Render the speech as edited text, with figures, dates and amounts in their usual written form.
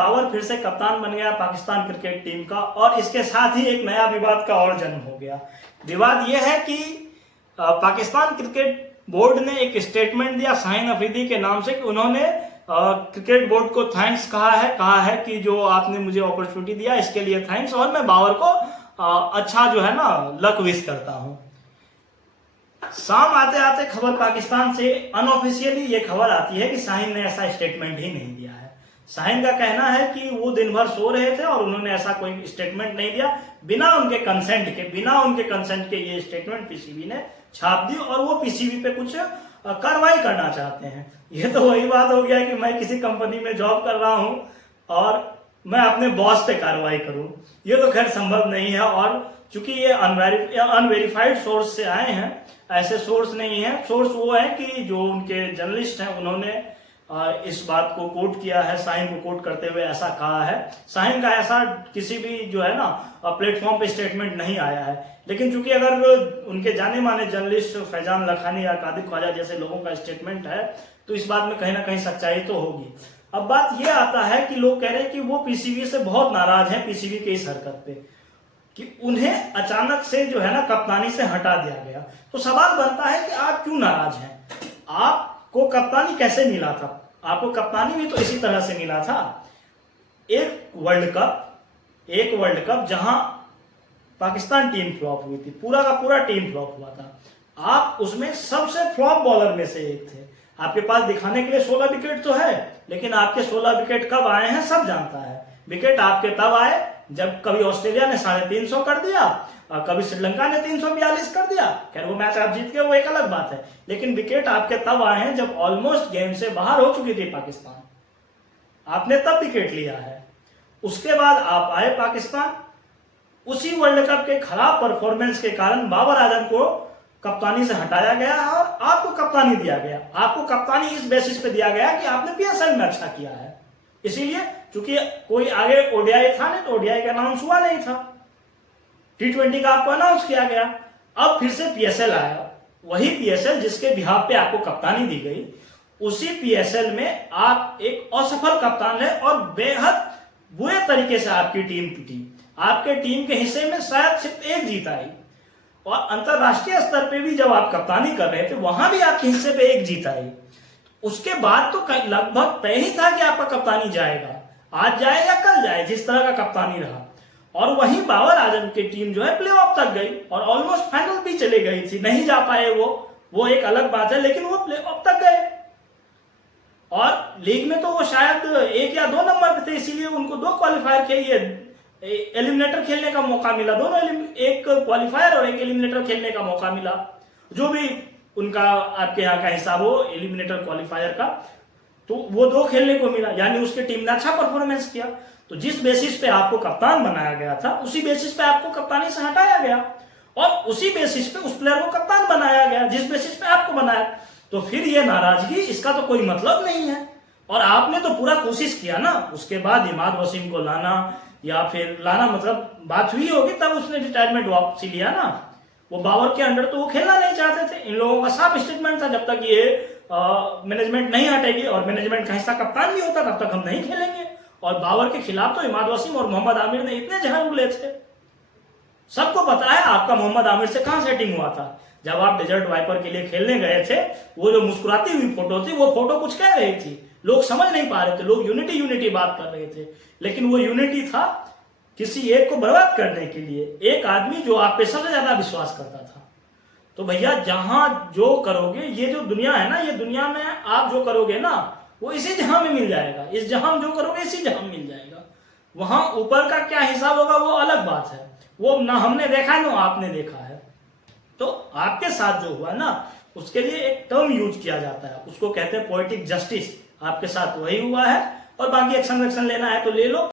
बाबर फिर से कप्तान बन गया पाकिस्तान क्रिकेट टीम का, और इसके साथ ही एक नया विवाद का और जन्म हो गया। विवाद यह है कि पाकिस्तान क्रिकेट बोर्ड ने एक स्टेटमेंट दिया शाहीन अफरीदी के नाम से कि उन्होंने क्रिकेट बोर्ड को थैंक्स कहा है कि जो आपने मुझे अपॉर्चुनिटी दिया इसके लिए थैंक्स, और मैं बाबर को अच्छा जो है ना लक विश करता हूं। शाम आते आते खबर पाकिस्तान से अनऑफिशियली ये खबर आती है कि शाहीन ने ऐसा स्टेटमेंट ही नहीं दिया है। शाहीन का कहना है कि वो दिन भर सो रहे थे और उन्होंने ऐसा कोई स्टेटमेंट नहीं दिया, बिना उनके कंसेंट के ये स्टेटमेंट पीसीबी ने छाप दी, और वो पीसीबी पे कुछ कार्रवाई करना चाहते हैं। ये तो वही बात हो गया कि मैं किसी कंपनी में जॉब कर रहा हूं और मैं अपने बॉस पे कार्रवाई करूं, ये तो खैर संभव नहीं है। और चूंकि ये अनवेरिफाइड सोर्स से आए हैं, ऐसे सोर्स नहीं है। सोर्स वो है कि जो उनके जर्नलिस्ट हैं उन्होंने इस बात को कोट किया है, शाहीन को कोट करते हुए ऐसा कहा है। शाहीन का ऐसा किसी भी जो है ना प्लेटफॉर्म पे स्टेटमेंट नहीं आया है, लेकिन चूंकि अगर उनके जाने माने जर्नलिस्ट फैजान लखानी या कादिर ख्वाजा जैसे लोगों का स्टेटमेंट है तो इस बात में कहीं ना कहीं सच्चाई तो होगी। अब बात यह आता है कि लोग कह रहे हैं कि वो पीसीबी से बहुत नाराज हैं, पीसीबी के इस हरकत पे कि उन्हें अचानक से जो है ना कप्तानी से हटा दिया गया। तो सवाल बनता है कि आप क्यों नाराज हैं? आपको कप्तानी कैसे मिला था? आपको कप्तानी भी तो इसी तरह से मिला था। एक वर्ल्ड कप जहां पाकिस्तान टीम फ्लॉप हुई थी, पूरा का पूरा टीम फ्लॉप हुआ था। आप उसमें सबसे फ्लॉप बॉलर में से एक थे। आपके पास दिखाने के लिए 16 विकेट तो है, लेकिन आपके 16 विकेट कब आए हैं सब जानता है। विकेट आपके तब आए जब कभी ऑस्ट्रेलिया ने 350 कर दिया और कभी श्रीलंका ने 342 कर दिया। खैर वो मैच आप जीत गए, वो एक अलग बात है, लेकिन विकेट आपके तब आए हैं जब ऑलमोस्ट गेम से बाहर हो चुकी थी पाकिस्तान, आपने तब विकेट लिया है। उसके बाद आप आए पाकिस्तान, उसी वर्ल्ड कप के खराब परफॉर्मेंस के कारण बाबर आजम को कप्तानी से हटाया गया और आपको कप्तानी दिया गया। आपको कप्तानी इस बेसिस पे दिया गया कि आपने पीएसएल में अच्छा किया है, इसीलिए चूंकि कोई आगे ओडीआई था नहीं तो ओडीआई का अनाउंस हुआ नहीं था, T20 का आपको अनाउंस किया गया। अब फिर से पीएसएल आया, वही पीएसएल जिसके बिहाफ पे आपको कप्तानी दी गई, उसी पीएसएल में आप एक असफल कप्तान रहे और बेहद बुरे तरीके से आपकी टीम टूटी। आपके टीम के हिस्से में शायद सिर्फ एक जीत आई, और अंतरराष्ट्रीय स्तर पे भी जब आप कप्तानी कर रहे थे वहां भी आपके हिस्से पे एक जीत आई। उसके बाद तो लगभग तय ही था कि आपका कप्तानी जाएगा, आज जाए या कल जाए, जिस तरह का कप्तानी रहा। और वहीं बाबर आजम की टीम जो है प्लेऑफ तक गई और ऑलमोस्ट फाइनल भी चले गई थी, नहीं जा पाए वो एक अलग बात है, लेकिन वो प्लेऑफ तक गए। और लीग में तो वो शायद 1 या 2 नंबर पे थे, इसीलिए उनको 2 क्वालिफायर के एलिमिनेटर खेलने का मौका मिला। दोनों एक क्वालिफायर और एक एलिमिनेटर खेलने का मौका मिला, जो भी उनका आपके यहाँ का हिसाब हो एलिमिनेटर क्वालिफायर का, तो वो 2 खेलने को मिला, यानी उसकी टीम ने अच्छा परफॉर्मेंस किया। तो जिस बेसिस पे आपको कप्तान बनाया गया था उसी बेसिस पे आपको कप्तानी से हटाया गया, और उसी बेसिस पे उस प्लेयर को कप्तान बनाया गया जिस बेसिस पे आपको बनाया। तो फिर ये नाराजगी, इसका तो कोई मतलब नहीं है। और आपने तो पूरा कोशिश किया ना, उसके बाद इमाद वसीम को लाना या फिर लाना मतलब बात हुई होगी तब उसने रिटायरमेंट वापसी लिया ना। वो बाबर के अंडर तो वो खेलना नहीं चाहते थे। इन लोगों का साफ स्टेटमेंट था जब तक ये मैनेजमेंट नहीं हटेगी और मैनेजमेंट का हिस्सा कप्तान नहीं होता तब तक हम नहीं खेलेंगे। और बाबर के खिलाफ तो इमाद वसीम और मोहम्मद आमिर ने इतने जहर उगले थे, सबको पता है आपका मोहम्मद आमिर से कहां सेटिंग हुआ था। जब आप डेजर्ट वाइपर के लिए खेलने गए थे, वो जो मुस्कुराती हुई फोटो थी, वो फोटो कुछ कह रही थी, लोग समझ नहीं पा रहे थे, लोग यूनिटी बात कर रहे थे, लेकिन वो यूनिटी था किसी एक को बर्बाद करने के लिए, एक आदमी जो आप पे सबसे ज्यादा विश्वास करता था। तो भैया जहां जो करोगे, ये जो दुनिया है ना, ये दुनिया में आप जो करोगे ना वो इसी जहां में मिल जाएगा, इस जहां में जो करोगे इसी जहां में मिल जाएगा। वहां ऊपर का क्या हिसाब होगा वो अलग बात है, वो ना हमने देखा है ना आपने देखा है। तो आपके साथ जो हुआ ना उसके लिए एक टर्म यूज किया जाता है, उसको कहते हैं पोएटिक जस्टिस। आपके साथ वही हुआ है, और बाकी एक्शन लेना है तो ले लो।